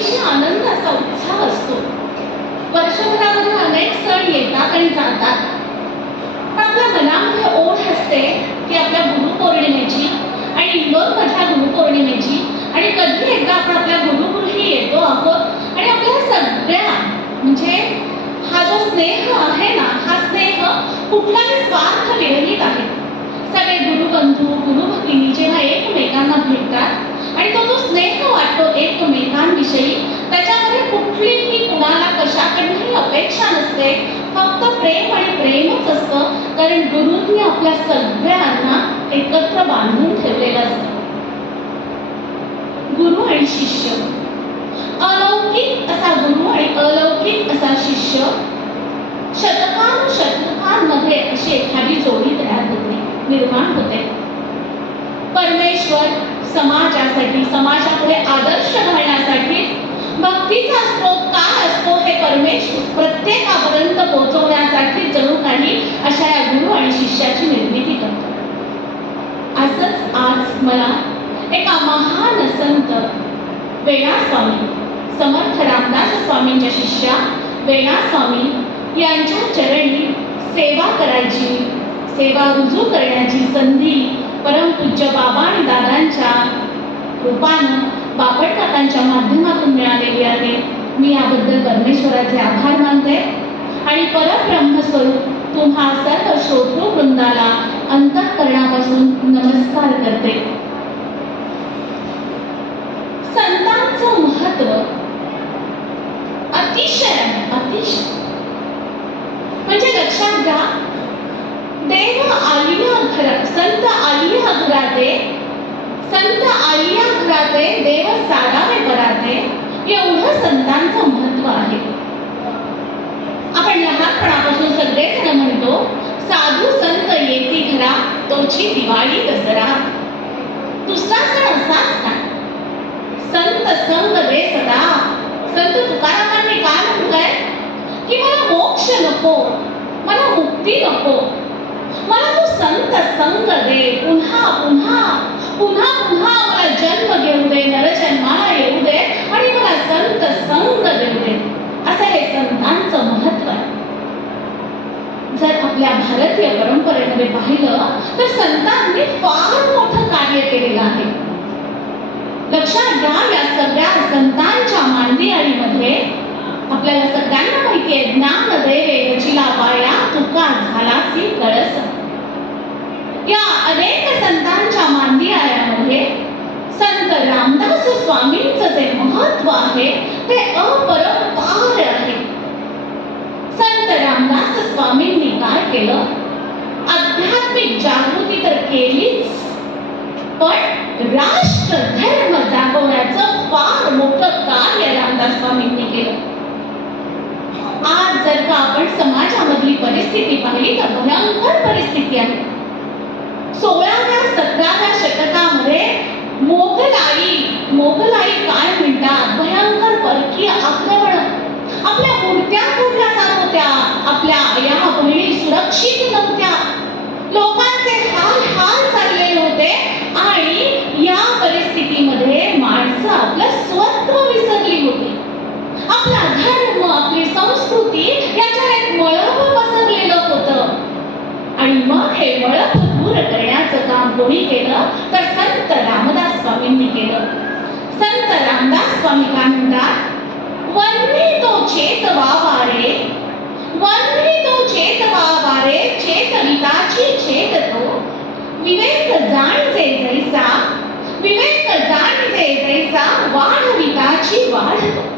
अतिशय आनंद असा उत्साह असतो. वर्षभरामध्ये अनेक सण येतात आणि जातात, पण आपल्या मनामध्ये ओढ असते की आपल्या गुरुपौर्णिमेची आणि इंदोरमधल्या गुरुपौर्णिमेची, आणि कधी एकदा आपण आपल्या गुरुकुलही येतो आहोत आणि आपल्या सगळ्या म्हणजे हा जो स्नेह आहे ना, हा स्नेह कुठलाही स्वार्थ विरहित आहे. सगळे गुरुबंधू गुरुभगिनी जेव्हा एकमेकांना भेटतात आणि तो जो स्नेह वाटतो एकमेकांविषयी, त्याच्यामध्ये कुठलीही कुणाला कशाकडूनही अपेक्षा नसते, फक्त प्रेम आणि प्रेमच असतं. कारण गुरुंनी आपल्या सगळ्यांना एकत्र बांधून ठेवलेलं असतं. गुरु आणि शिष्य, अलौकिक असा गुरु आणि अलौकिक असा शिष्य, शतकानुशतकांमध्ये अशी एखादी जोडी तयार होते, निर्माण होते. परमेश्वर समाजासाठी, समाजापुढे आदर्श घालण्यासाठी भक्तीचा स्रोत काय असतो हे परमेश्वर प्रत्येकापर्यंत पोहोचवण्यासाठी जणू काही अशा या गुरु आणि शिष्याची निर्मिती करतो. असंच आज मला एका महान संत वेणा स्वामी, समर्थ रामदास स्वामींच्या शिष्या वेणा स्वामी यांच्या चरणी सेवा करायची, सेवा रुजू करण्याची संधी परमपूज्य बाबा आणि दादांच्या रूपानं, बापटकाकांच्या माध्यमातून मिळालेली आहे. मी याबद्दल परमेश्वराचे आभार मानते आणि परब्रह्मस्वरूप तुम्हा सर्व श्रोतृ वृंदाला अंतःकरणापासून नमस्कार करते. संतांचं महत्व अतिशय अतिशय म्हणजे लक्षात घ्या, देव आलिया घरात, संत आलिया घराते, संत आलिया घराते देव सारावे पराते, एवढं संतांचं महत्व आहे. आपण लहानपणापासून सगळेजण म्हणतो, साधू संत येती घरा तोची दिवाळी दसरा. दुसरा सण असाच का? संत संग दे सदा. संत तुकारामांनी काय म्हटलंय की मला मोक्ष नको, मला मुक्ती नको, मला तू संत संग दे. पुन्हा पुन्हा पुन्हा पुन्हा मला जन्म घेऊ दे, नरजन्माला येऊ दे आणि मला संत संग देऊ दे. असं हे संतांचं महत्व आहे. जर आपल्या भारतीय परंपरेमध्ये पाहिलं तर संतांनी फार मोठं कार्य केलेलं आहे. लक्षात घ्या, या सगळ्या संतांच्या मांदियाळीमध्ये आपल्याला सगळ्यांना माहिती आहे, ज्ञान देवे रचिला पाया तुका झालासी कळस. या अनेक संतांच्या मांदियाळ्यामध्ये संत रामदास स्वामींचं जे महत्व आहे ते अपरंपार आहे. संत रामदास स्वामींनी काय केलं? आध्यात्मिक जागृती तर केलीच, पण राष्ट्र धर्म जागवण्याचं फार मोठं कार्य रामदास स्वामींनी केलं. आज जर का आपण समाजामधली परिस्थिती पाहिली तर भयंकर परिस्थिती आहे. 16व्या 17व्या शतकामध्ये मोगलाई काय म्हणतात, भयंकर परकीय आक्रमण. आपल्या मूर्त्या फोडल्या जात होत्या, आपल्या या बहिणी सुरक्षित नव्हत्या, लोकांचे हाल चाललेले होते. आणि या परिस्थितीमध्ये माणसं आपलं स्वत्व विसरली होती. आपला धर्म, आपली संस्कृती याच्यावर एक मळभ पसरलेलं होतं. आणि मग हे मळभ दूर करण्याचं काम कोणी केलं तर संत रामदास स्वामींनी केलं. संत रामदास स्वामी काय म्हणतात, वन्ही तो चेतवा वारे, वन्ही तो चेतवा वारे, चेतविताची चेततो, विवेक जाणते जैसा, विवेक जाणते जैसा, वाढविताची वाढतो.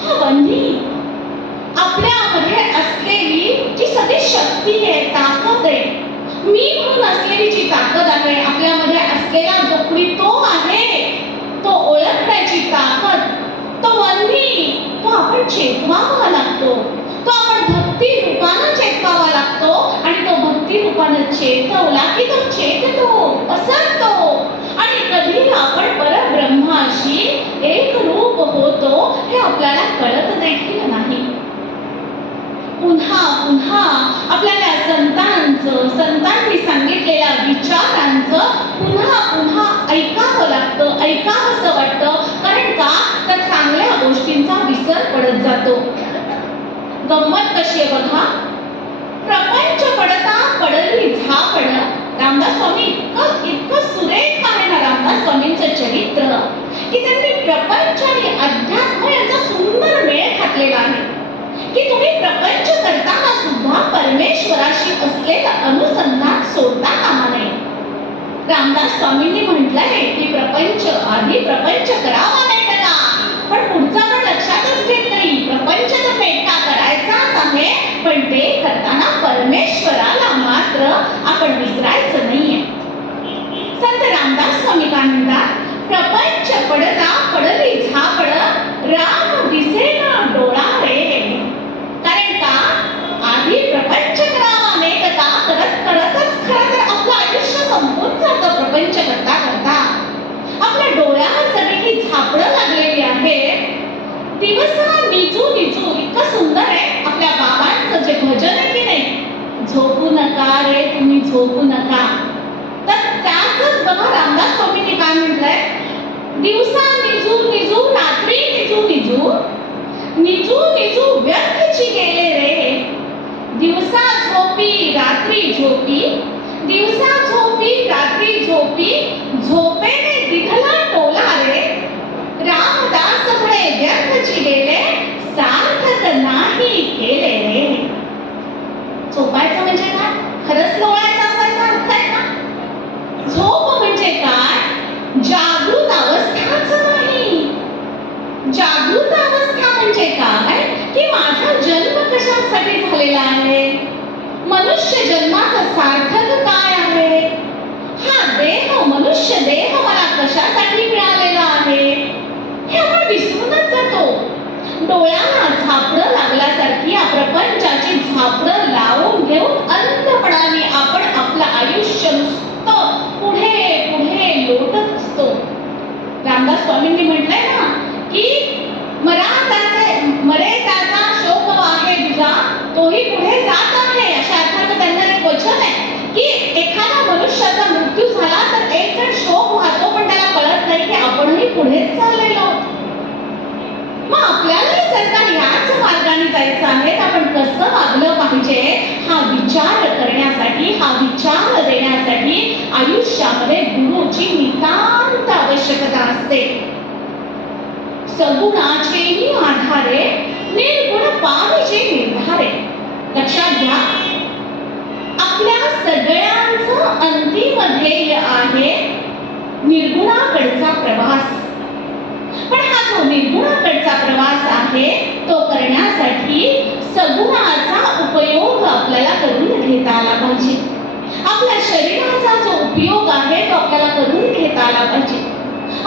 हा वन्ही आपल्यामध्ये असलेली जी सगळी शक्ती आहे, ताकद आहे, मी म्हणून असलेली जी ताकद आहे, आपल्यामध्ये असलेला जो कुणी तो आहे, तो ओळखण्याची ताकद, तो वन्ही, तो आपण चेतवावा लागतो. तो आपण भक्ती रूपानं चेतवावा लागतो. आणि तो भक्ती रूपानं चेतवला की तो चेततो, पसरतो. आणि कधी आपण परब्रह्माशी एक रूप होतो हे आपल्याला कळत देखील नाही. पुन्हा पुन्हा आपल्याला संतांनी सांगितलेल्या विचारांचं पुन्हा पुन्हा ऐकावं लागतं, ऐकावंसं वाटतं. कारण का तर चांगल्या गंमत कशी आहे बघा. प्रपंच पडता पडली झापड. रामदास स्वामी इतकं सुरेख आहे ना रामदास स्वामींचं चरित्र, की त्यांनी प्रपंच आणि अध्यात्म यांचा सुंदर मेळ घातलेला आहे. की तुम्ही प्रपंच करताना सुद्धा परमेश्वराशी असलेलं अनुसंधान सोडता कामा नये. रामदास स्वामींनी म्हटलंय की आधी प्रपंच करावा नाही का, पण पुढचा पण लक्षातच घेत नाही. प्रपंच तर नेटका करायचाच आहे, पण ते करताना परमेश्वराला मात्र आपण विसरायचं नाहीये. संत रामदास स्वामी काय म्हणतात, प्रपंच पडता पडली झापड, राम दिसेना डोळा रे. कारण का आधी प्रपंच करावा नाही का, करतच खरं तर आपलं आयुष्य संपून जातं. प्रपंच करता करता आपल्या डोळ्यावर सगळी झापडं लागलेली आहे. दिवसा निजू निजू, इतकं सुंदर आहे आपल्या बाबांचं जे भजन आहे की नाही, झोपू नका रे तुम्ही झोपू नका. तर त्याच बघा रामदास स्वामींनी काय म्हटलंय, दिवसा निजू निजू रात्री निजू निजू, निजू निजू व्यर्थची गेले रे. दिवसा झोपी रात्री झोपी, दिवसा झोपी रात्री झोपी, झोपेने दिधला टोला रे. रामदास म्हणे व्यर्थची गेले, सार्थक नाही केले रे. झोपायचं म्हणजे काय, खरंच लोळायचं असायचा अर्थ आहे का. झोप म्हणजे काय, जागृत अवस्थाच नाही. जागृत अवस्था म्हणजे काय, की माझा जन्म कशासाठी झालेला आहे, मनुष्य जन्माचं सार्थक काय आहे, हा देह मनुष्य देह मला कशासाठी मिळालेला आहे, हे आपण विसरूनच जातो. डोळ्याला झापडं लागल्यासारखी या प्रपंचाची झापडं लावून घेऊन अंतपणाने आपण आपलं आयुष्य नुसतं पुढे पुढे लोटत असतो. रामदास स्वामींनी म्हटलंय ना की मरे त्याचा शोक आहे तुझा, तोही पुढे जात आहे. अशा अर्थाचं त्यांना एक वचन आहे की एखाद्या मनुष्याचा मृत्यू झाला तर एक जण शोक वाहतो, पण त्याला कळत नाही की आपणही पुढेच चाललेलो. मग आपल्यालाही जर का याच मार्गाने जायचं आहे तर आपण कसं वागलं पाहिजे हा विचार करण्यासाठी, हा विचार देण्यासाठी आयुष्यामध्ये गुरुची नितांत आवश्यकता असते. सगुणाचेही आधारे निर्गुण पाविजे निर्धारे. लक्षात घ्या, आपल्या सगळ्यांचं अंतिम ध्येय आहे निर्गुणाकडचा प्रवास. पण हा जो निर्गुणाकडचा प्रवास आहे तो करण्यासाठी सगुणाचा उपयोग आपल्याला करून घेता आला पाहिजे. आपल्या शरीराचा जो उपयोग आहे तो आपल्याला करून घेता आला पाहिजे.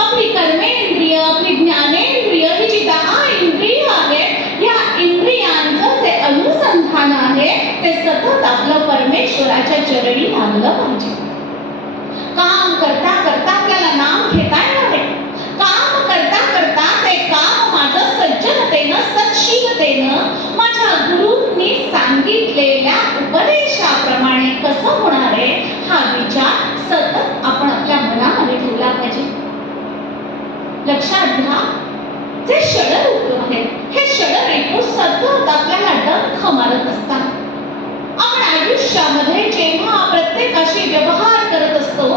आपली कर्मेंद्रिय, आपली ज्ञानेंद्रिय ही जी 10 इंद्रिय आहेत, या इंद्रियांचं जे अनुसंधान आहे ते सतत आपलं परमेश्वराच्या चरणी लागलं पाहिजे. काम करता करता आपल्याला नाम घेता येणार आहे. काम करता करता ते काम माझं सज्जनतेनं, सत्शीलतेनं, माझ्या गुरूंनी सांगितलेल्या उपदेशाप्रमाणे कसं होणार आहे हा विचार सतत आपण आपल्या मनामध्ये ठेवला पाहिजे. लक्षात घ्या, जे षडऋतू आहेत हे षडऋतू सतत आपल्याला डंख मारत असतात. आपण आयुष्यामध्ये जेव्हा प्रत्येकाशी व्यवहार करत असतो,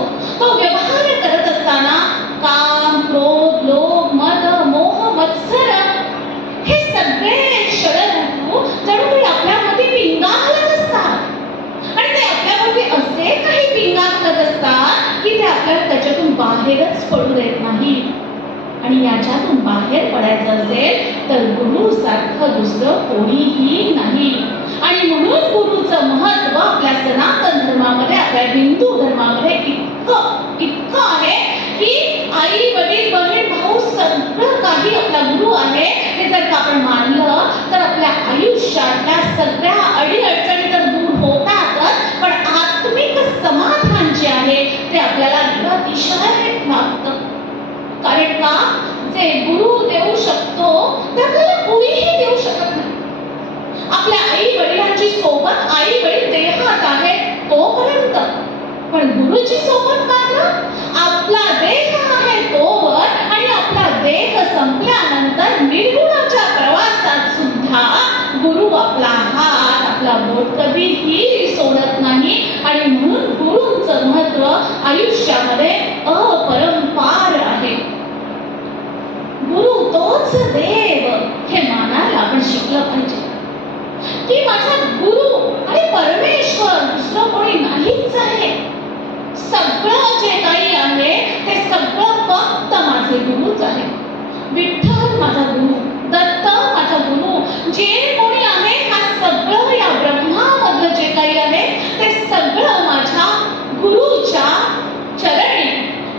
तो व्यवहार करत असताना काम, क्रोध, लोभ, मद, मोह, मत्सर हे सगळे षडऋतू जणू काही आपल्यामध्ये पिंगा घालत असतात. आणि ते आपल्यामध्ये असे काही पिंगा घालत असतात की ते आपल्याला त्याच्यातून बाहेरच पडू देत नाही. आणि याच्यातून बाहेर पडायचं असेल तर गुरु सारखं दुसरं कोणीही नाही. आणि म्हणून गुरुचं महत्व आपल्या सनातन धर्मामध्ये, आपल्या हिंदू धर्मामध्ये इतकं आहे की आई, वडील, बहीण, भाऊ सगळं काही आपला गुरु आहे. हे जर का आपण मानलं तर आपल्या आयुष्यातल्या सगळ्या अडीअडचणी तर दूर होतातच, पण आत्मिक समाधान जे आहे ते आपल्याला अतिशय लागतं. कारण का, जे गुरु देऊ शकतो ते आपल्याला कोणीही देऊ शकत नाही. आपल्या आई वडिलांची सोबत आई वडील देहात आहे तोपर्यंत, पण गुरुची सोबत मात्र आपला देह आहे तोवर, आणि आपला देह संपल्यानंतर निर्गुणाच्या प्रवासात सुद्धा गुरु आपला आहोत, कधीही सोडत नाही. आणि म्हणून गुरूंचं महत्व आयुष्यामध्ये अपरंपार आहे. गुरु तोच देव हे मानायला आपण शिकलं पाहिजे की माझा गुरु आणि परमेश्वर दुसरं कोणी नाहीच आहे. सगळं जे काही आहे ते सगळं फक्त माझे गुरुच आहे. विठ्ठल माझा गुरु, दत्त माझा गुरु, जे कोणी आहे हा सगळं या ब्रह्मामधलं जे काही आहे ते सगळं माझ्या गुरुच्या चरणी,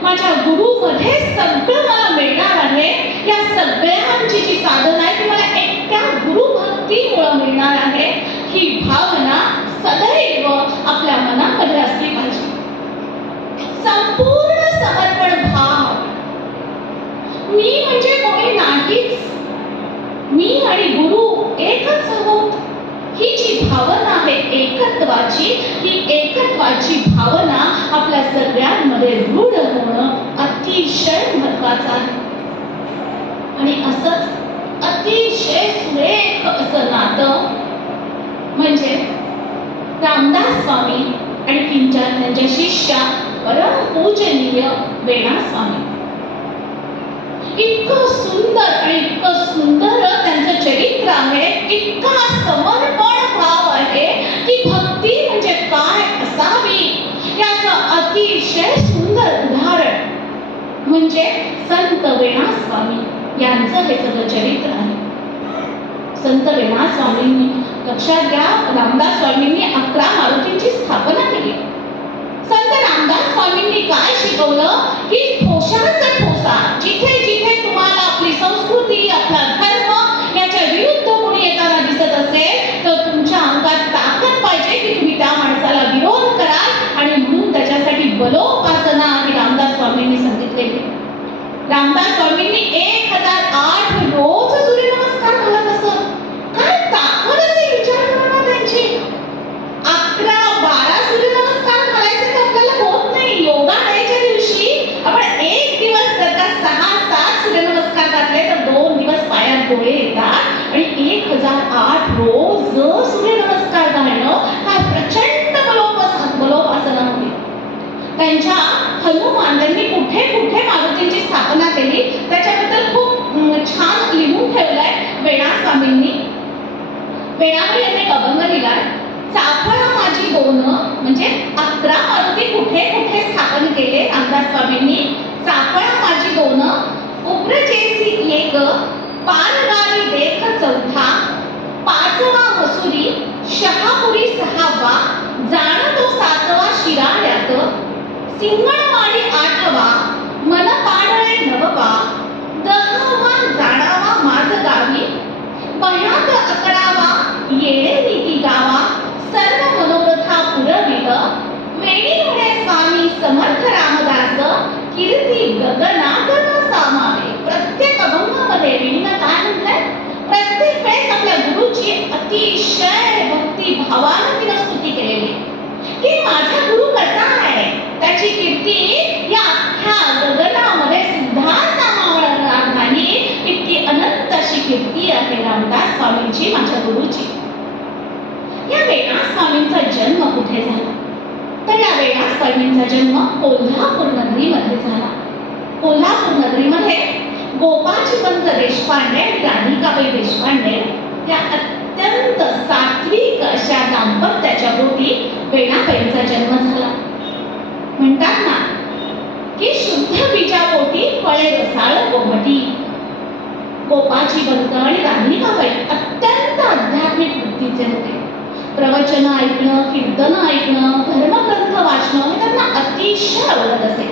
माझ्या गुरुमध्ये सगळं मला मिळणार आहे. या सगळ्यांची जी साधना आहे ती मला एकट्या गुरुभक्तीमुळे मिळणार आहे. ही भावना सदैव आपल्या मनामध्ये असली पाहिजे. संपूर्ण समर्पण भाव. मी म्हणजे कोणी नाहीच, मी आणि गुरु एकच आहोत. ही जी भावना आहे एकत्वाची, ही एकत्वाची भावना आपल्या सगळ्यांमध्ये दृढ होणं अतिशय महत्वाचं आहे. आणि असंच अतिशय सुरेख असं नातं म्हणजे रामदास स्वामी आणि त्यांच्या शिष्या परमपूजनीय वेणा स्वामी. इतकं सुंदर आणि इतकं सुंदर त्यांचं चरित्र आहे, इतका समर्पण भाव आहे की भक्ती म्हणजे काय असावी याचं अतिशय सुंदर उदाहरण म्हणजे संत वेणा स्वामी यांचं हे सगळं चरित्र आहे. संत वेणा स्वामींनी, लक्षात घ्या, रामदास स्वामींनी 11 मारुतींची स्थापना केली. संत रामदास स्वामींनी काय शिकवलं की ठोशाचा ठोसा, जिथे जिथे तुम्हाला आपली संस्कृती, आपला धर्म याच्या विरुद्ध कोणी येताना दिसत असेल तर तुमच्या अंगात ताकद पाहिजे की तुम्ही त्या माणसाला विरोध कराल. आणि म्हणून त्याच्यासाठी बलोपासना ही रामदास स्वामींनी सांगितलेली. रामदास स्वामींनी 1008 रोज सूर्यनमस्कार घालत असत. काय ताकद असेल विचार करा ना त्यांची. 11-12 सूर्यनमस्कार घालायचे तर आपल्याला होत नाही. योगा डेच्या दिवशी आपण एक दिवस जर का 6-7 सूर्यनमस्कार घातले तर 2 दिवस पायात गोळे येतात. आणि 1008 रोज सूर्यनमस्कार घालणं हा प्रचंड बलोपासना होती. त्यांच्या हनुमान त्यांनी कुठे कुठे मारुतींची स्थापना केली त्याच्याबद्दल खूप छान लिहून ठेवलंय वेणा स्वामींनी. वेणावरी यांनी एक अभंग लिहिलाय, चाफळा माझी दोन, म्हणजे 11 मारुती कुठे कुठे स्थापन केले रामदास स्वामींनी. चाफळा माझी दोन, उप्रचेसी एक, पारगावी देख चौथा, 5वा मसुरी, शहापुरी 6वा, जाणतो 7वा शिराळ्यात, सिंगणवाडी 8वा, मन पाडळे 9वा, 10वा जाणावा माझ गावी, बह्यात 11वा येणे नीती गावा, सर्व मनोरथा पुरवित, वेणी म्हणे स्वामी समर्थ रामदास, कीर्ती गगनात सामावे. प्रत्येक अभंगामध्ये वेणीनं काय म्हटलंय, प्रत्येक वेळेस आपल्या गुरुची अतिशय भक्ती भावानं तिनं स्तुती केलेली की माझा गुरु कसा आहे, त्याची कीर्ती या अख्ख्या गगनामध्ये सुद्धा सामावणार नाही इतकी अनंत अशी कीर्ती आहे रामदास स्वामींची, माझ्या गुरुची. या वेणा स्वामींचा जन्म कुठे झाला तर या वेणा स्वामींचा जन्म कोल्हापूर नगरीमध्ये झाला. कोल्हापूर नगरीमध्ये गोपाळचंद देशपांडे आणि राधिकाबाई देशपांडे या अत्यंत सात्विक अशा दाम्पत्याच्या पोटी वेणाबाईंचा जन्म झाला. म्हणतात ना की शुद्ध बीजापोटी फळे रसाळ गोमटी. गोपाळचंद आणि राधिकाबाई अत्यंत आध्यात्मिक वृत्तीचे होते. प्रवचन ऐकणं, कीर्तन ऐकणं, धर्मग्रंथ वाचणं हे त्यांना अतिशय आवडत असे.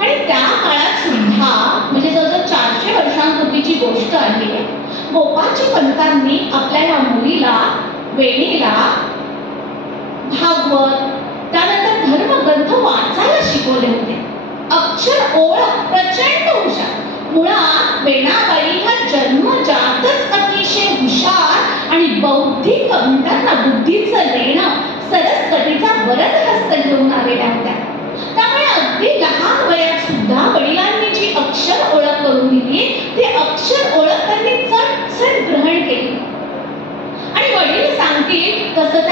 आणि त्या काळात सुद्धा म्हणजे जवळजवळ 400 वर्षांपूर्वीची गोष्ट आहे, गोपाळजी पंतांनी आपल्या या मुलीला, वेणीला भागवत त्यानंतर धर्मग्रंथ वाचायला शिकवले होते. अक्षर ओळख प्रचंड हुशार. मुळात वेणाबाई हा जन्मजातच अतिशय हुशार आणि बौद्धिक म्हणतात ना बुद्धीचं लेणं, सरस्वतीचा वरद हस्त घेऊन आलेल्या होत्या. त्यामुळे अगदी लहान वयात सुद्धा वडिलांनी जी अक्षर ओळख करून दिली ती अक्षर ओळख त्यांनी चटचट ग्रहण केली. आणि वडील सांगतील तसं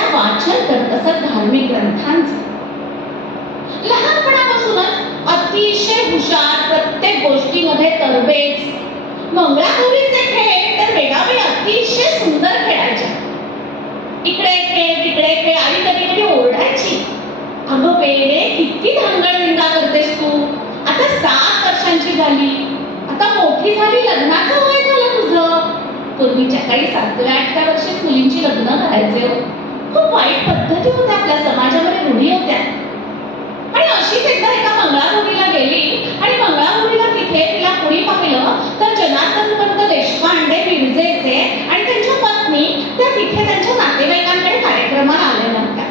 मातीमध्ये तरबेज. मंगळागौरीचे खेळ तर वेगावेळी अतिशय सुंदर खेळायच्या. इकडे खेळ तिकडे खेळ. आई कधी कधी ओरडायची, अगं वेडे किती धांगडधिंगा करतेस तू, आता 7 वर्षांची झाली, आता मोठी झाली, लग्नाचं वय झालं तुझं. पूर्वीच्या काही 7व्या-8व्या वर्षी मुलींची लग्न करायचे हो. खूप वाईट पद्धती होत्या, आपल्या समाजामध्ये रूढी होत्या. आणि अशीच एकदा एका मंगळागौरीला गेली आणि मंगळागौरीला तिथे तिला कुणी पाहिलं तर जनार्दन पंत देशपांडे मिरजेचे आणि त्यांच्या पत्नी त्या तिथे त्यांच्या नातेवाईकांकडे कार्यक्रमाला आलेल्या होत्या.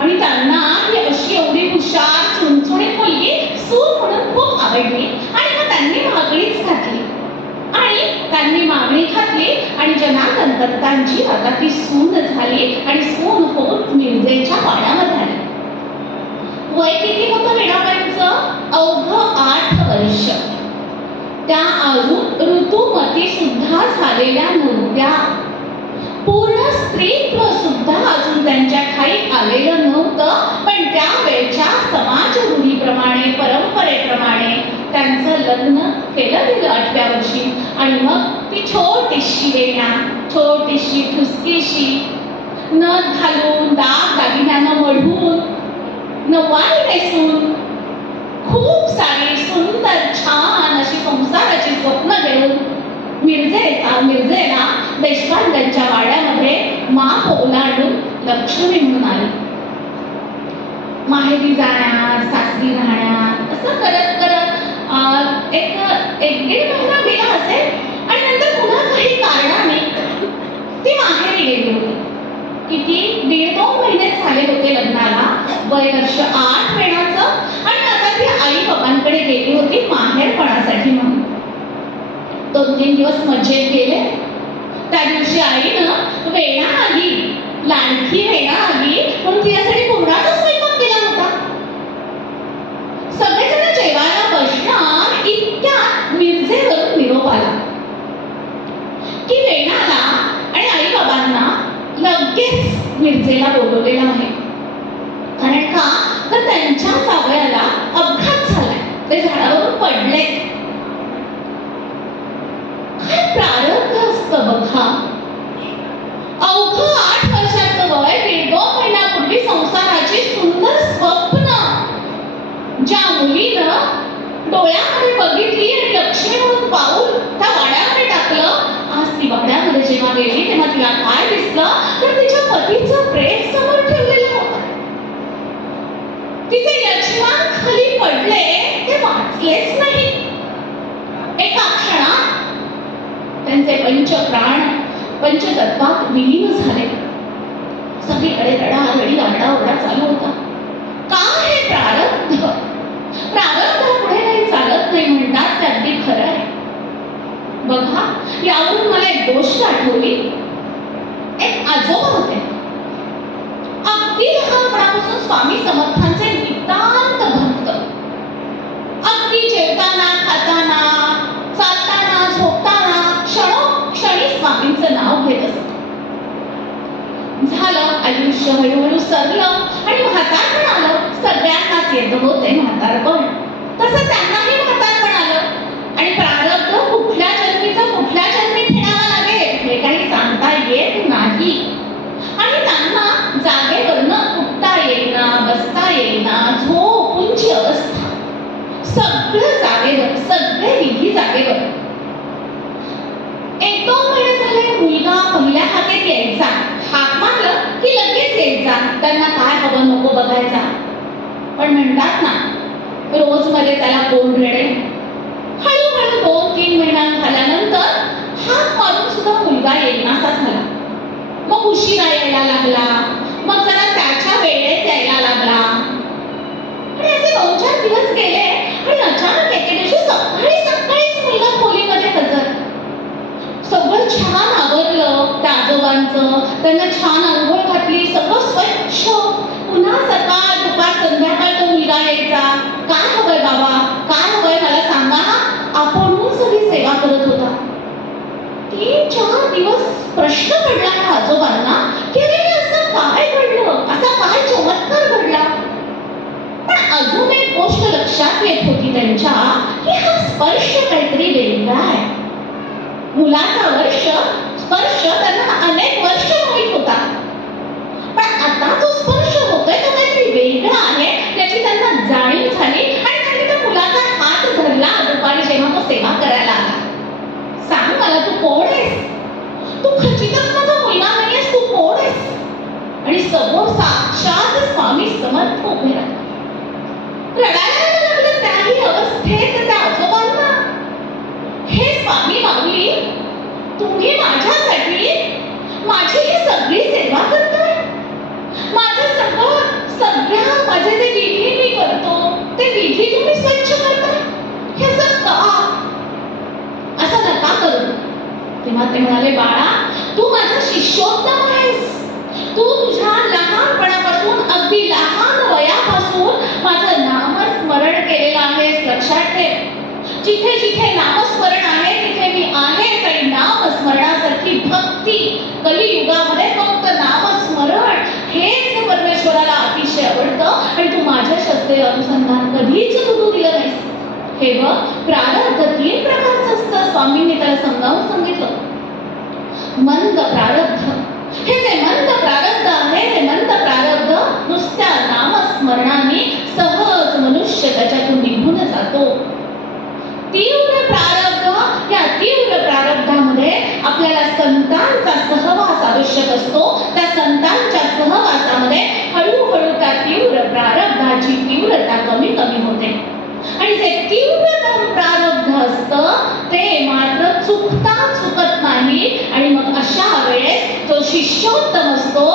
आणि त्यांना ही अशी एवढी हुशार चुणचुणीत मुलगी सून म्हणून खूप आवडली आणि मग त्यांनी मागणीच घातली. आणि त्यांनी मागणी घातली आणि जनार्दन दत्तांची आता ती सून झाली आणि सून होत मिरजेच्या वाड्यामध्ये आली. वय किती होतं वेणाबाईंचं? अवघं 8 वर्ष. त्या अजून ऋतुमती सुद्धा झालेल्या नव्हत्या. पूर्ण स्त्रीत्व सुद्धा अजून त्यांच्या ठाई आलेलं नव्हतं. पण त्यावेळच्या समाज रूढीप्रमाणे परंपरेप्रमाणे त्यांचं लग्न केलं गेलं 8व्या वर्षी. आणि मग ती छोटीशी वेण्या, छोटीशी ठुसकीशी नथ घालून दाग दागिन्यानं मढून नवारी नेसून खूप सारी सुंदर छान अशी संसाराची स्वप्न घेऊन मिरजेला देशपांड्यांच्या वाड्यामध्ये माप ओलांडून लक्ष्मी म्हणून आली. माहेरी जाण्यात, सासरी राहण्यात असं करत करत एक 1-1.5 महिना गेला असेल आणि नंतर पुन्हा काही कारणाने ती माहेरी गेली होती. किती 1.5-2 महिने झाले होते लग्नाला, वय वर्ष 8 वेणाचं. आणि आता ती आई बाबांकडे गेली होती माहेरपणासाठी म्हणून. 2-3 दिवस मजेत गेले. त्या दिवशी आईनं वेणा आली, लाडकी वेणा आली म्हणून तिच्यासाठी पुरणाचा स्वयंपाक केला होता. सगळेजण जेवायला बसणार इतक्यात मिरजेवरून निरोप आला की वेणाला आणि आई बाबांना लगेच मिरजेला बोलवलेलं आहे. कारण का तर त्यांच्या जावयाला अपघात झालाय, ते झाडावरून पडले. काय प्रारब्ध असतं बघा. अवघं 8 वर्षाचं वय, 1.5 महिन्यापूर्वी संसाराची सुंदर स्वप्न ज्या मुलीनं डोळ्यामध्ये बघितली आणि लक्ष्मी म्हणून पाऊल त्या वाड्यामध्ये टाकलं, आज ती वाड्यामध्ये जेव्हा गेली तेव्हा तिला काय दिसलं तर तिच्या पतीचं प्रेम समोर ठेवलेलं होतं. तिचे यजमान खाली पडले, ते वाचलेच नाही. एका क्षणात त्यांचे पंचप्राण पंचतत्वात विलीन झाले. सगळीकडे रडारडी आरडाओरडा चालू होता. का हे प्रारब्ध? प्रारब्धापुढे काही चालत नाही म्हणतात, ते अगदी खरं आहे. बघा, यावरून मला एक गोष्ट आठवली. एक आजोबा होते, अगदी लहानपणापासून स्वामी समर्थांचे नितांत भक्त. अगदी जेवताना, खाताना, चालताना, झोपताना क्षणोक्षणी स्वामींचं नाव घेत असत. झालं आयुष्य हळूहळू सरलं आणि म्हातारपण आलं. सगळ्यांनाच येत होते म्हातारपण, तसं त्यांनाही म्हातारपण आलं. आणि प्रारब्ध कुठल्या जन्मीचं कुठल्या जन्मी फेडावं लागेल हे काही सांगता येत नाही. आणि त्यांना जागेवरनं उठता येईना, बसता येईना, झोपूंची अवस्था, सगळं जागेवर, सगळे विधी जागेवर. 1-2 महिने झाले मुलगा पहिल्या हाकेत यायचा, हाक मारलं की लगेच यायचा, त्यांना काय हवं नको बघायचा. पण म्हणतात ना, रोज मध्ये त्याला कोण रेडे. हळूहळू 2-3 महिना झाल्यानंतर हाक मारून सुद्धा मुलगा येईनासा झाला. मग उशिरा यायला लागला, मग जरा त्याच्या वेळेत यायला लागला. आणि असे 2-4 दिवस गेले आणि अचानक एके दिवशी सकाळीच मुलगा खोलीमध्ये हजर. सगळं छान आवरलं त्या आजोबांचं, त्यांना छान अंघोळ घातली, सगळं स्वच्छ. पुन्हा सकाळ दुपार संध्याकाळ तो मुलगा यायचा. काय हवंय बाबा, काय हवंय मला सांगा. आपण सगळी सेवा करत होता. 3-4 दिवस प्रश्न पडला त्या आजोबांना की अरे असं काय घडलं, असा काय चमत्कार घडला. पण अजून एक गोष्ट लक्षात येत होती त्यांच्या की हा स्पर्श काहीतरी वेगळा आहे. मुलाचा स्पर्श त्यांना अनेक वर्ष माहीत होता, पण आता तो स्पर्श होतोय तो काहीतरी वेगळा आहे याची त्यांना जाणीव झाली. आणि त्यांनी त्या मुलाचा हात धरला दुपारी जेव्हा तो सेवा करायला आला. सांग मला, तू कोण आहेस? तू खचितच माझा मुलगा नाहीयेस, तू कोण आहेस? आणि समोर साक्षात स्वामी समर्थ उभे राहिले. रडायला लागलं त्याही अवस्थेत त्या आजोबांना. हे स्वामी माऊली, तुम्ही माझ्यासाठी माझी ही सगळी सेवा करताय. सगळ्या माझे जे विधी मी करतो ते विधी तुम्ही स्वच्छ करताय. हे असं का? असं नका करू. तेव्हा ते म्हणाले, बाळा, तू माझा शिष्योत्तम आहेस. तू तुझ्या लहानपणापासून, अगदी लहान वयापासून माझं नामस्मरण केलेलं आहेस. लक्षात ठेव, जिथे जिथे नामस्मरण आहे तिथे मी आहेच. आणि नामस्मरणासारखी भक्ती कलियुगामध्ये फक्त नामस्मरण हेच परमेश्वराला अतिशय आवडतं. आणि तू माझ्या शस्त्रे अनुसंधान कधीच सुरू दिलं नाहीस. हे बघ, प्रारब्ध 3 प्रकारचं असतं. स्वामींनी त्याला समजावून सांगितलं. मंद प्रारब्ध, हे जे मंद प्रारब्ध आहे, हे मंद प्रारब्ध नुसत्या नामस्मरणाने सहज मनुष्य त्याच्यातून निघून जातो. तीव्र प्रारब्ध, या तीव्र प्रारब्धामध्ये आपल्याला संतांचा सहवास आवश्यक असतो. त्या संतांच्या सहवासामध्ये हळूहळू त्या तीव्र प्रारब्धाची तीव्रता कमी कमी होते. आणि जे तीव्रतम प्रारब्ध असतं ते मात्र चुकत नाही. आणि मग अशा वेळेस तो शिष्योत्तम असतो,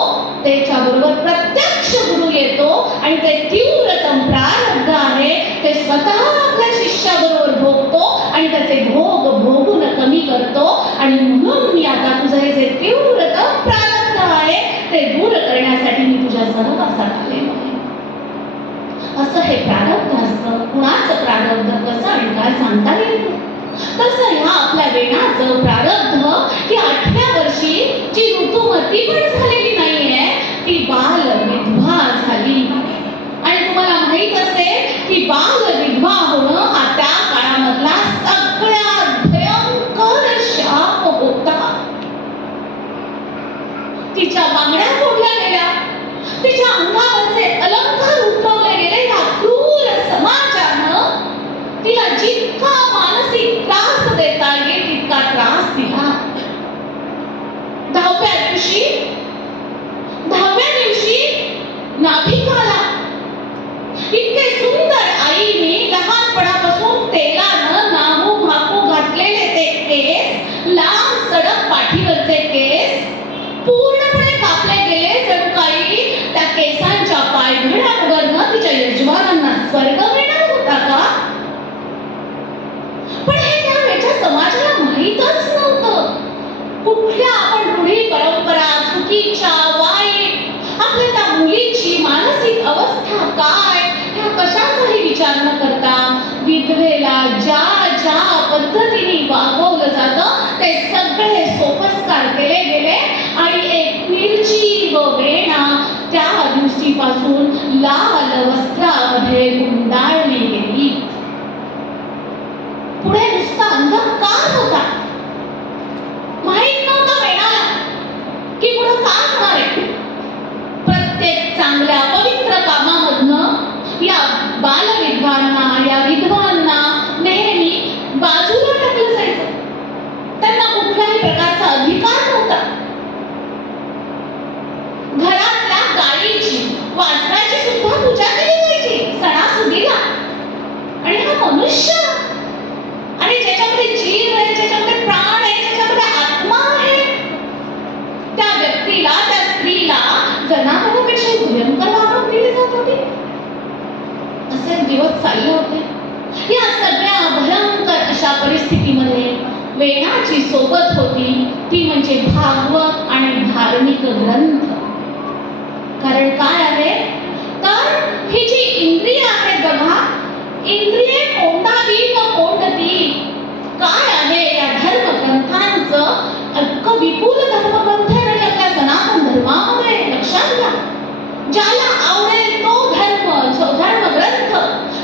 त्याच्याबरोबर प्रत्यक्ष गुरु येतो. आणि ते तीव्रतम प्रारब्ध आहे ते स्वतः आपल्या शिष्याबरोबर भोगतो आणि त्याचे भोग भोगून कमी करतो. आणि म्हणून मी आता तुझं हे जे तीव्रतम प्रारब्ध आहे ते दूर करण्यासाठी मी तुझ्या सहवासात आलेलो आहे. असं हे प्रारब्ध असतं. कुणाचं प्रारब्ध कसं आणि काय सांगता येईल. तसं ह्या आपल्या वेणाचं प्रारब्ध की 8व्या वर्षी जी ऋतुमती पण झालेली नाहीये, ती बाल विधवा झाली. आणि तुम्हाला माहित असेल की बाल विधवा होणं हा त्या काळामधला सगळ्यात भयंकर शाप होता. तिच्या बांगड्या फोडल्या गेल्या, तिच्या अंगावरचे अलंकार उठवले गेले. या क्रूर समाजानं तिला जितका मानसिक त्रास देता येईल तितका त्रास दिला. 10व्या दिवशी नाभिकाला इतके सुंदर आईने लहानपणापासून तेलानं नामू भाकू घातलेले ते केस, लांब सडक पाठीवरचे केस पूर्णपणे कापले गेले. जणू काही त्या केसांच्या पायघड्यांवरनं तिच्या यजमानांना स्वर्ग मिळणार होता का? पण हे त्यावेळच्या समाजाला माहीतच नव्हतं. कुठल्या आपण रूढी परंपरा चुकीच्या वाईट आपल्या त्या मुलीची मानसिक अवस्था काय ह्या कशाचाही विचार न करता विधवेला ज्या ज्या पद्धतीने वागवलं जातं ते सगळे सोपस्कार केले गेले. आणि एक मिरची व वेणा त्या दिवशीपासून लाल वस्त्रामध्ये गुंडाळली गेली. पुढे नुसता अंधकार होता. माहित नव्हतं वेणाला की पुढे काय होणार आहे. प्रत्येक चांगल्या पवित्र कामामधनं या बालविधवांना, या विधवांना नेहमी बाजूला टाकलं जायचं. त्यांना कुठल्याही प्रकारचा अधिकार नव्हता. घरातल्या गायीची, वासराची सुद्धा पूजा केली जायची सणासुदीला. आणि हा मनुष्य, आणि ज्याच्यामध्ये जीव आहे, ज्याच्यामध्ये प्राण आहे, ज्याच्यामध्ये आत्मा आहे, त्या व्यक्तीला, त्या स्त्रीला जनावरांपेक्षा भयंकर वागणूक दिली जात होती. असे दिवस चालले होते. या सगळ्या भयंकर अशा परिस्थितीमध्ये वेणाची सोबत होती ती म्हणजे भागवत आणि धार्मिक ग्रंथ. कारण काय आहे तर ही जी इंद्रिय आहे बघा, इंद्रिये कोंडावी व कोंडती. काय आहे या धर्मग्रंथांचं इतकं विपुल धर्मग्रंथ आहे आपल्या सनातन धर्मामध्ये. लक्षात घ्या, ज्याला आवडेल तो धर्मग्रंथ,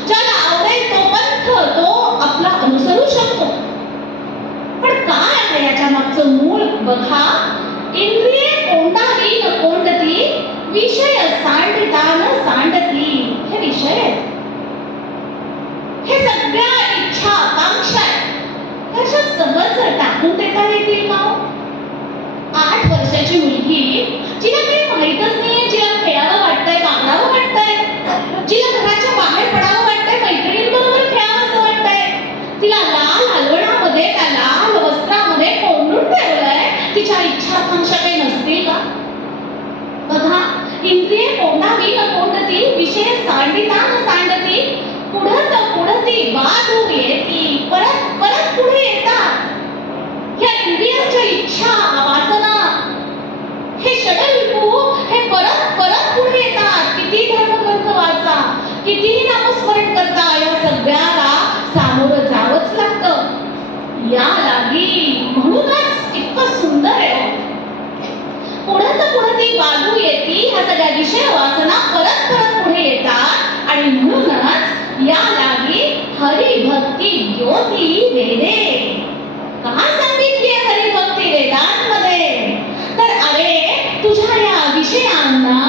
ज्याला आवडेल तो पंथ तो आपला अनुसरून त्याच्या मागचं मूळ बघा. इंद्रिये कोंडावी न कोंडती, विषय सांडता न सांडती. हे विषय आहेत, हे सगळ्या इच्छा आकांक्षा त्याच्या सहज टाकून देता येतील का? 8 वर्षाची मुलगी, जिला काही माहीतच नाहीये, जिला खेळावं वाटतंय, बागडावं वाटतंय, जिला घराच्या बाहेर पडावं वाटतंय, मैत्रिणींबरोबर खेळावं असं वाटतंय, तिला लाल हलवणामध्ये, त्या लाल वस्त्रामध्ये कोंडून ठेवलंय. तिच्या इच्छा आकांक्षा काही नसतील का? बघा, इंद्रिये कोंडावी न कोंडती, विषय सांडिता न सांडती, पुढत पुढती बाजू येती, परत परत पुढे येतात. या इंद्रियांच्या इच्छा वासना, हे षडरिपू, हे परत परत पुढे येतात. किती धर्मग्रंथ वाचा, कितीही नामस्मरण करता, या सगळ्याला सामोरं जावंच लागतं. या लागी म्हणूनच इतकं सुंदर आहे. पुढत पुढती बाजू येती, ह्या सगळ्या विषय वासना परत परत पुढे येतात. आणि म्हणूनच या लागी हरिभक्ती ज्योती वेदे. का सांगितली हरिभक्ती वेदांमध्ये? तर अरे, तुझ्या या विषयांना,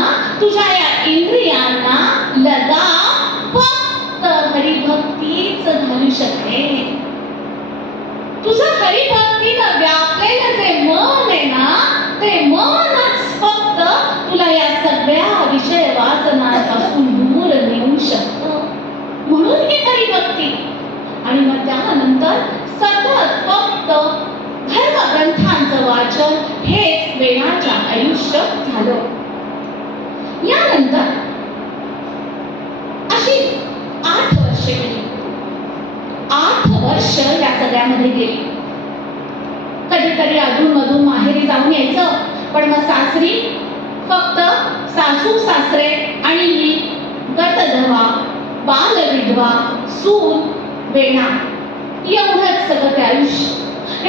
तुझ्या या इंद्रियांना लगाम फक्त हरिभक्तीच घालू शकते. तुझं हरिभक्तीनं व्यापलेलं जे मन आहे ना, ते मनच फक्त तुला या सगळ्या विषय वासनांपासून दूर नेऊ शकतं. म्हणून ही हरिभक्ती. आणि मग त्यानंतर सतत फक्त धर्मग्रंथांचं वाचन हेच वेणाच्या आयुष्यात झालं. यानंतर अशी 8 वर्षे गेली. 8 वर्ष या सगळ्यामध्ये गेली. कधीतरी अधूनमधून माहेरी जाऊन यायचं, पण मग सासरी फक्त सासू सासरे आणि ही गतधवा, बालविधवा, सून, वेणा, एवढंच सगळं ते आयुष्य.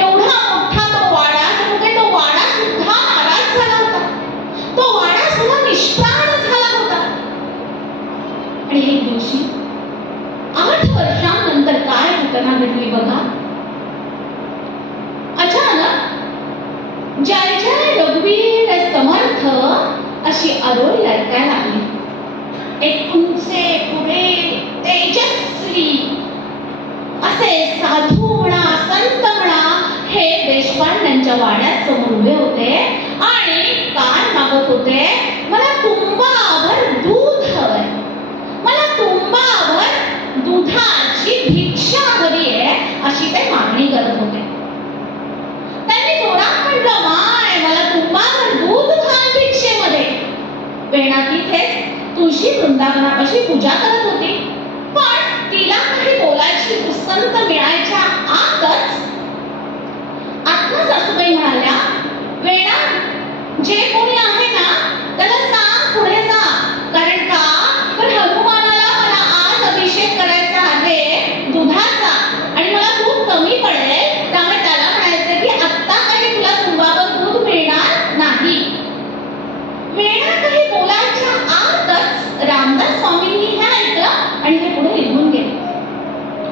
एवढा मोठा तो वाडा, तो वाडा सुद्धा नाराज झाला होता. तो वाडा सुद्धा निष्प्राण झाला होता. आणि एक दिवशी 8 वर्षांनंतर काय घटना घडली बघा. अचानक जय जय रघुवीर समर्थ अशी आरोळी ऐकायला आली. एक उंचे पुढे तेजस्वी असे साधू म्हणा, संत म्हणा, हे देशपांड्यांच्या वाड्यात समोर उभे होते आणि काय मागत होते? मला तुंबाभर दूध हवंय, मला तुंबाभर दुधाची भिक्षा हवी आहे, अशी ते मागणी करत होते. त्यांनी जोरात म्हटलं, माय मला तुंबाभर दूध घाल भिक्षेमध्ये. वेणा तिथेच तुळशी वृंदावनापाशी पूजा करत होती. पण तिला काही बोलायची उसंत मिळायच्या आतच सासूबाई म्हणाल्या, वेणा, जे कोणी आहे ना त्याला सांग पुढे जा. कारण का तर हनुमानाला मला आज अभिषेक करायचा आहे दुधाचा आणि मला दूध कमी पडेल, त्यामुळे त्याला म्हणायचं की आत्ता काही तुला तुंबावर दूध मिळणार नाही. वेणा काही बोलायच्या आतच रामदास स्वामींनी हे ऐकलं आणि हे पुढे निघून गेले.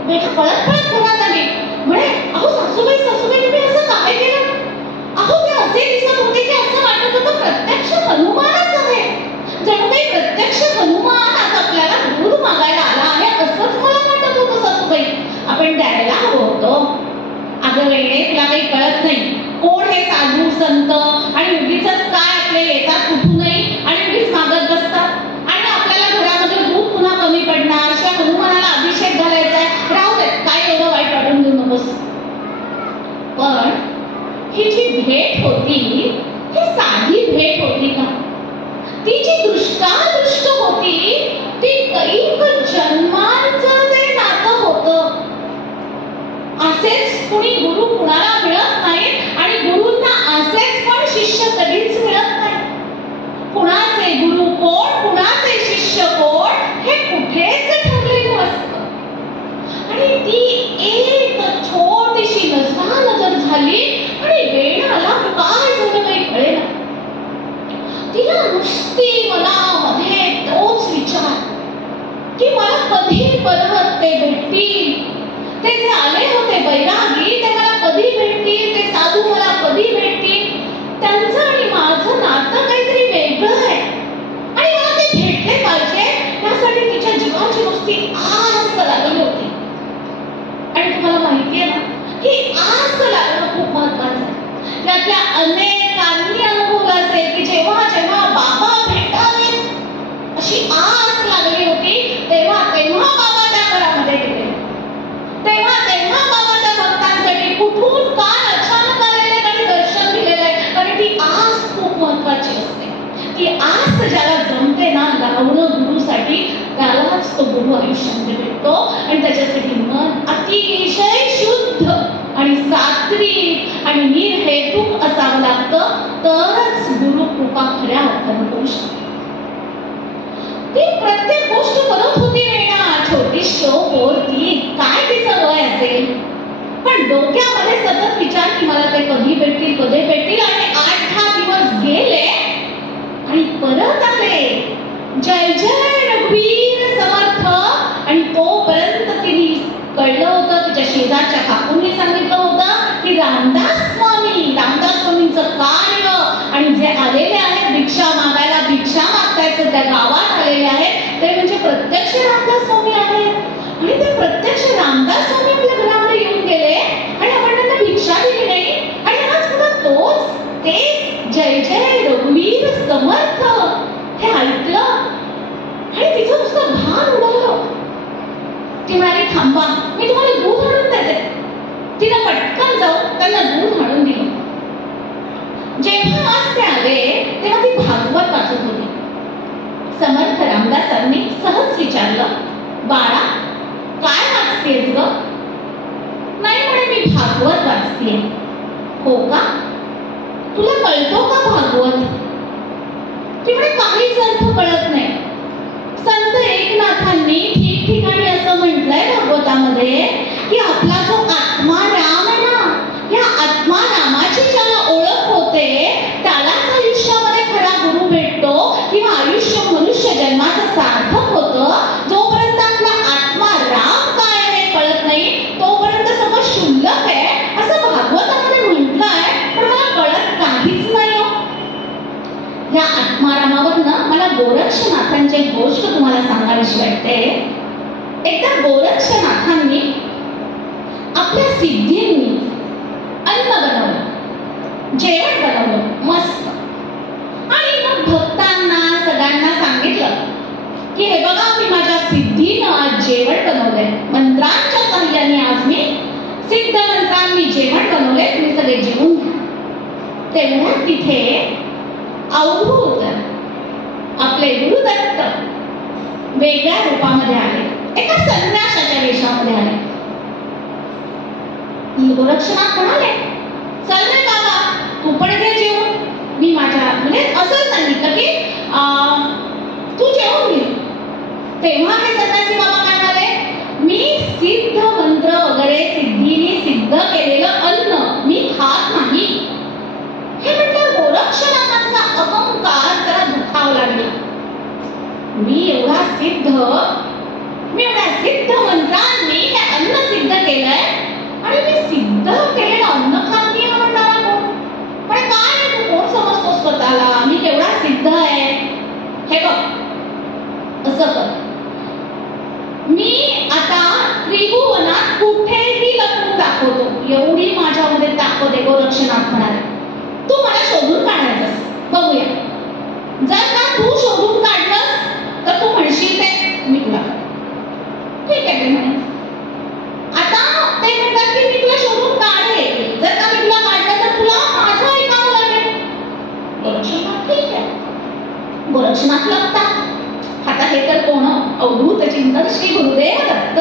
वेणा पळत पळत घरात आली. म्हणे, अहो सासूबाई, सासूबाई, तुम्ही असं काय केलं? अहो ते असे दिसत होते की असं वाटत होतं प्रत्यक्ष हनुमानच आहे. जणू काही प्रत्यक्ष हनुमान आज आपल्याला दूध मागायला आला आहे असंच मला वाटत होतं सासूबाई. आपण द्यायला हवं होतं. अगं वेणे, तुला काही कळत नाही. कोण हे साधू संत आणि उगीच काय आपले येतात कुठूनही आणि उगीच मागत बसतात आणि आपल्याला घरामध्ये दूध पुन्हा कमी पडणार, शिवाय हनुमानाला अभिषेक घालायचा आहे. राहू दे, काय एवढं वाईट वाटून घेऊ नकोस. पण ही जी भेट होती, ही साधी भेट होती का? ती जी दृष्टादृष्ट होती, ती कैक जन्मांचं ते नातं होतं. असेच कुणी गुरु कुणाला मिळत नाही आणि गुरूंना असेच पण शिष्य कधीच मिळत नाही. कुणाचे गुरु कोण, कुणाचे शिष्य कोण हे कुठेच ठरलेलं असतं. आणि ती एक छोटीशी नजर झाली आणि वेणाला काय झालं काही कळेना. तिला नुसती मनामध्ये तोच विचार की मला कधी परत ते भेटतील, ते जे आले होते बैरागी ते मला कधी भेटतील, ते साधू आयुष्यामध्ये भेटतो. आणि त्याच्यासाठी मन अतिशय शुद्ध आणि सात्विक आणि निर्हेतुक असावं लागतं, तरच गुरु कृपा खऱ्या अर्थानं होऊ शकते. ती प्रत्येक गोष्ट करत होती वेणा, छोटी शोक होती, काय तिचं वय असेल, पण डोक्यामध्ये सतत विचार की मला ते कधी भेटतील कधी भेटतील. आणि 8-10 दिवस गेले आणि परत आले. जय जय रघुवीर समर्थ. आणि तोपर्यंत तिने कळलं होतं, तिच्या शेजारच्या काकूंनी सांगितलं होतं की रामदास स्वामींचं कार्य आणि जे आलेले आहेत भिक्षा मागायला, भिक्षा मागतायचं त्या गावात आलेले आहेत ते म्हणजे प्रत्यक्ष रामदास स्वामी आहेत. आणि ते प्रत्यक्ष रामदास स्वामी आपल्या घरामध्ये येऊन गेले आणि आपण त्यांना भिक्षा दिली नाही. आणि आज पुन्हा तोच ते जय जय रघुवीर समर्थ हे ऐकलं आणि तिचं नुसतं भान उडालं. ती म्हणाली थांबा, मी तुम्हाला दूध आणून देते. तिनं पटकन जाऊन त्यांना दूध आणून दिलं. जेव्हा आज ते आले तेव्हा ती भागवत वाचत होती. समर्थ रामदासांनी सहज विचारलं, बाळा काय वाचतेस ग? नाही म्हणे, मी भागवत वाचतेय. हो का, तुला कळतो का भागवत? ती म्हणे काहीच अर्थ कळत नाही. संत एकनाथांनी ठिकठिकाणी असं म्हटलंय भागवतामध्ये की आपला जो आत्मा राम आहे ना, या आत्मा रामाची ज्याला ओळख होते त्यालाच आयुष्यामध्ये खरा गुरु भेटतो किंवा आयुष्य मनुष्य जन्माचं सार्थक होतं. जोपर्यंत आपला आत्मा राम काय हे कळत नाही तोपर्यंत सगळं शुल्लक आहे असं भागवतामध्ये म्हटलंय, पण मला कळत काहीच नाही. या आत्मारामावरनं मला गोरक्षनाथांची एक गोष्ट तुम्हाला सांगावीशी वाटते. एकदा गोरक्षनाथांनी आपल्या सिद्धींनी अन्न बनवलं, जेवण बनवलं मस्त. आणि मग भक्तांना सगळ्यांना सांगितलं की हे बघा, मी माझ्या सिद्धीनं आज जेवण बनवलंय, मंत्रांच्या साह्याने आज मी सिद्ध मंत्रांनी जेवण बनवले, तुम्ही सगळे जेवून घ्या. तेवढ्यात तिथे अवधूत आपले गुरुदत्त वेगळ्या रूपामध्ये आले, एका संन्यासाच्या वेशामध्ये आले. गोरक्षनाथ म्हणाले, चल रे बाबा तू पण घे जेवून. मी माझ्या म्हणजे असं सांगितलं की तू जेवून घे. तेव्हा हे संन्यासी बाबा काय म्हणाले, मी सिद्ध मंत्र वगैरे सिद्धीने सिद्ध केलेलं अन्न मी खात नाही. हे म्हटलं गोरक्षनाथांचा अहंकार जरा दुखावला लागला. मी एवढ्या सिद्ध मंत्रांनी हे अन्न सिद्ध केलंय आणि मी सिद्ध केलेलं अन्न खात नाही म्हणणारा कोण? पण काय तू कोण समजतो स्वतःला, मी केवढा सिद्ध आहे. हे बघ असं कर, मी आता त्रिभुवनात कुठेही लपून दाखवतो, एवढी माझ्यामध्ये ताकद आहे. गोरक्षनाथ म्हणाले, तू मला शोधून काढायचंस, बघूया. जर का तू शोधून काढलंस तर तू म्हणशील ते मी तुला ठीक आहे ते म्हणे. आता ते म्हणतात की मी तुला शोधून काढेल, जर का मी तुला काढलं तर तुला माझं ऐकावं लागेल. गोरक्षनाथ ठीक आहे. गोरक्षनाथ लागतात. आता हे तर कोण? अवधूत चिंतन श्री गुरुदेव दत्त.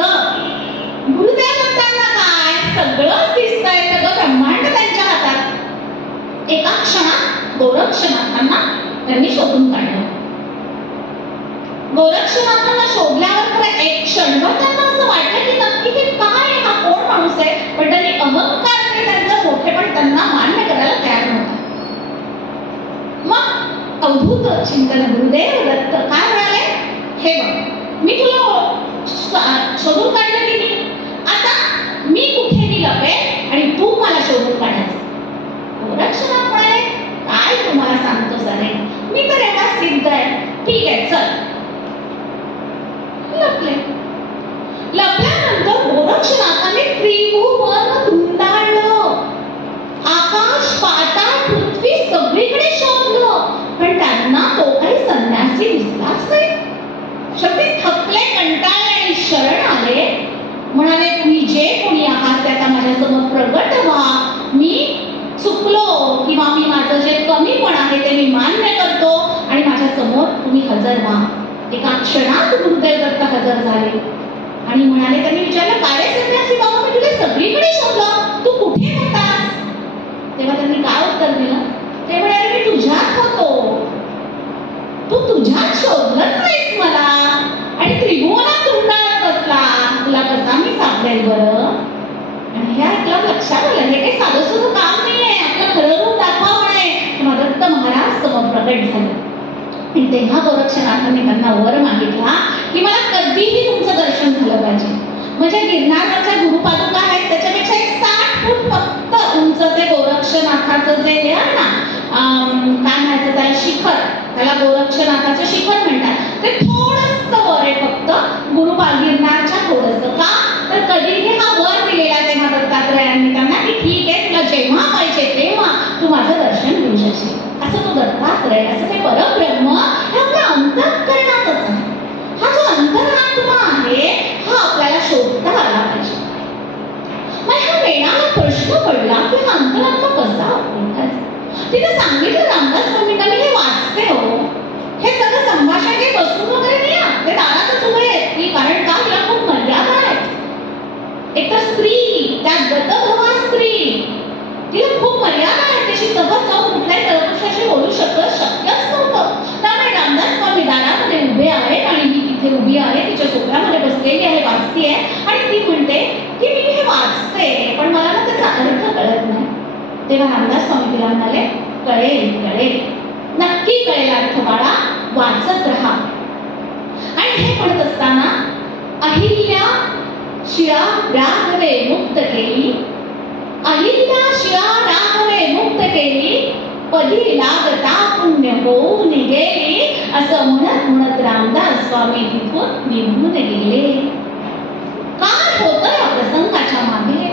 गुरुदेव दत्तांना काय सगळं दिसतंय, सगळं ब्रह्मांड त्यांच्या हातात. एका क्षणात गोरक्षनाथांना त्यांनी शोधून काढलं. गोरक्षनाथांना शोधल्यावर खरं एक क्षणभर त्यांना असं वाटलं की नक्की हे काय, हा कोण माणूस आहे. पण त्यांनी अहंकार त्यांचं मोठेपण त्यांना मान्य करायला तयार नव्हता. मग अवधूत चिंतन गुरुदेव दत्त काय म्हणाले, हे बघ मी तुला शोधून काढलं की नाही, आता मी कुठेही लपेल आणि तू मला शोधून काढायचं. गोरक्षनाथ म्हणाले, काय तुम्हाला सांगतो सरे, मी तर एवढा सिद्ध आहे. ठीक आहे चल. लपले. लपल्यानंतर गोरक्षनाथाने त्रिभुवन धुंडाळलं, आकाश पाताळ पृथ्वी सगळीकडे शोधलं, पण त्यांना तो काही संन्यासी दिसलाच नाही. शेवटी थकले, कंटाळले आणि शरण आले. म्हणाले, तुम्ही जे कोणी आहात ते आता माझ्यासमोर प्रगट व्हा. मी चुकलो किंवा मी माझं जे कमीपण आहे ते मी मान्य करतो आणि माझ्या समोर तुम्ही हजर व्हा. एका क्षणात गुरुदेव दत्त हजर झाले. आणि म्हणाले, त्यांनी विचारलं, काय रे संन्यासी बाबा, मी तुला सगळीकडे शोधलं, तू कुठे होतास? तेव्हा त्यांनी काय उत्तर दिलं? ते म्हणाले, मी तुझ्यात होतो, तू तुझ्यात शोधलंच नाहीस मला, आणि त्रिभुवनात तुंडाळत बसला, तुला कसा मी सापडेल बरं? आणि हे ऐकलं लक्षात आलं, हे काही साधं सुद्धा काम नाहीये, आपलं खरं रूप दाखवावं आहे. तेव्हा दत्त महाराज समोर प्रकट झाले. आणि तेव्हा गोरक्षनाथांनी त्यांना वर मागितला की मला कधीही तुमचं दर्शन झालं पाहिजे. म्हणजे गिरनारच्या गुरुपादुका आहेत, त्याच्यापेक्षा एक 60 फूट फक्त उंच ते गोरक्षनाथाचं जे हे आहे ना, काय म्हणायचं त्याला, शिखर, त्याला गोरक्षनाथाचं शिखर म्हणतात, ते थोडंसं वर आहे फक्त गुरुपाद गिरनारच्या थोडंसं. का तर कधीही हा वर दिलेला तेव्हा दत्तात्रयांनी त्यांना की ठीक आहे, तुला जेव्हा पाहिजे तेव्हा तू माझं दर्शन घेऊ शकशील. असं तो दत्तात्रय, असं ते परब्रह्म हे आपल्या अंतःकरणातच आहे. हा जो अंतरात्मा आहे हा आपल्याला शोधता आला पाहिजे. मग ह्या वेळाला प्रश्न पडला की हा अंतरात्मा कसा ओळखायचा? तिथे सांगितलं रामदास स्वामींनी, हे वाचते हो, हे सगळं संभाषण हे बसून वगैरे नाही आहे, ते दारातच उभे आहेत की, कारण का तिला खूप मर्यादा आहेत. एक तर स्त्री, त्यात गतभवा स्त्री, तिला खूप मर्यादा आहे, त्याची सहज जाऊन कुठल्याही परपुरुषाशी बोलू शक्यच नव्हतं. त्यामुळे रामदास स्वामी दारामध्ये उभे आहेत आणि ही तिथे उभी आहे, तिच्या सोफ्यामध्ये बसलेली आहे, वाचती आहे, आणि ती म्हणते की मी हे वाचते पण मला ना त्याचा अर्थ कळत नाही. तेव्हा रामदास स्वामी तिला म्हणाले, कळेल कळेल, नक्की कळेल अर्थ बाळा, वाचत राहा. आणि हे म्हणत असताना अहिल्या शिळा राघवे मुक्त केली, अहिल्या शिळा राघवे मुक्त केली, पदी लागता पुण्य होऊन गेली, असं म्हणत म्हणत रामदास स्वामी तिथून निघून गेले. काय होतं या प्रसंगाच्या मागे?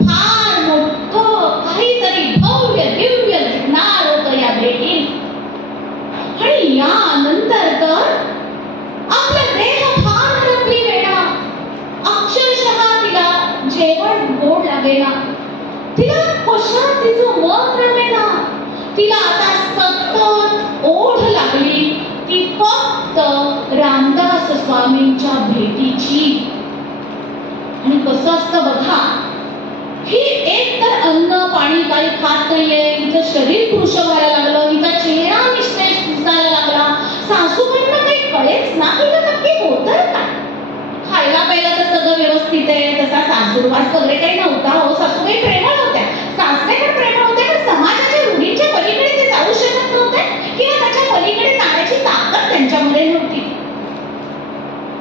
फार मोठं काहीतरी भव्य दिव्य घडणार होतं या भेटीत. आणि यानंतर तर आपला देह फार हरपली वेळा, अक्षरशः तिला जेवण गोड लागेना, तिला कशात तिचं मन रमेना, तिला आता सतत ओढ लागली ती फक्त रामदास स्वामींच्या भेटीची. आणि कसं असतं बघा, ही एक तर अन्न पाणी काही खात नाहीये, तिचं शरीर कृश व्हायला लागलं, हिचा चेहरा निश्चेष दिसायला लागला, सासूबाईंना काही कळेच ना की नक्की होतंय काय. खायला प्यायला तर सगळं व्यवस्थित आहे, तसा सासूरवास वगैरे काही नव्हता हो, सासूबाई प्रेमळ होत्या, सासरे पण प्रेमळ होते, पण समाजाच्या रूढींच्या पलीकडे ते जाऊ शकत नव्हते किंवा त्याच्या पलीकडे जाण्याची ताकद त्यांच्यामध्ये नव्हती.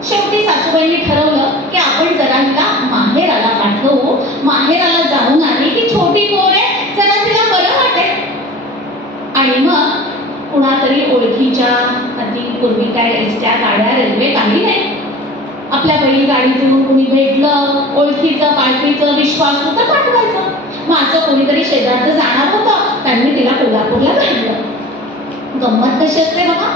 शेवटी सासूबाईंनी ठरवलं की आपण जरा हिला माहेराला पाठवू, माहेराला जाऊन आली की छोटी पोर आहे, जरा तिला बरं वाटेल. आणि मग कुणातरी ओळखीच्या, आधी पूर्वी काय एसट्या गाड्या रेल्वे काही नाही, आपल्या बैलगाडीतून कुणी भेटलं ओळखीचं पालखीचं विश्वास होतं पाठवायचं. माझं कोणीतरी शेजारचं जाणार होतं, त्यांनी तिला कोल्हापूरला काढलं. गंमत कशी असते बघा,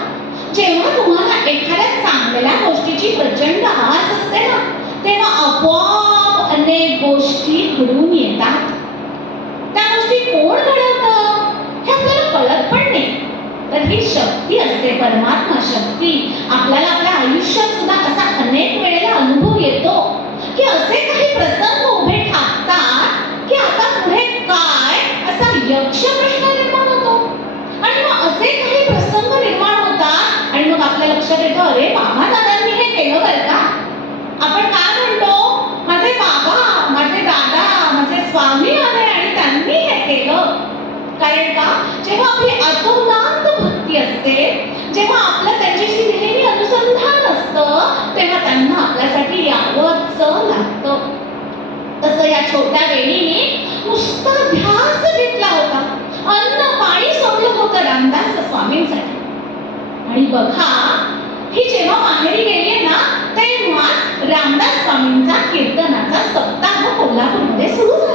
जेव्हा तुम्हाला एखाद्या चांगल्या गोष्टीची प्रचंड आस असते ना, तेव्हा आपोआप अनेक गोष्टी घडून येतात. त्या गोष्टी कोण घडवतं हे आपल्याला कळत पण नाही. तर ही शक्ती असते, परमात्मा शक्ती. आपल्याला आपल्या आयुष्यात सुद्धा असा अनेक वेळेला अनुभव येतो की असे काही प्रसंग उभे ठाकतात की आता पुढे काय असा यक्ष प्रश्न निर्माण होतो. आणि मग असे काही प्रसंग निर्माण होतात आणि मग आपल्या लक्षात येतं, अरे बाबा दादांनी हे केलं बरं का. आपण काय म्हणतो, माझे बाबा, माझे दादा, माझे स्वामी आले आणि त्यांनी हे केलं. कारण का, जेव्हा आपली अतोनात भक्ती असते, जेव्हा आपलं त्यांच्याशी नेहमी अनुसंधान असतं, तेव्हा त्यांना आपल्यासाठी यावंच लागतं. तसं या छोट्या वेळीने नुसता ध्यास घेतला होता, अन्न पाणी सोडलं होतं रामदास स्वामींसाठी. आणि बघा, ही जेव्हा माहेरी गेली ना, तेव्हा रामदास स्वामींचा कीर्तनाचा सप्ताह कोल्हापूरमध्ये सुरू झाला.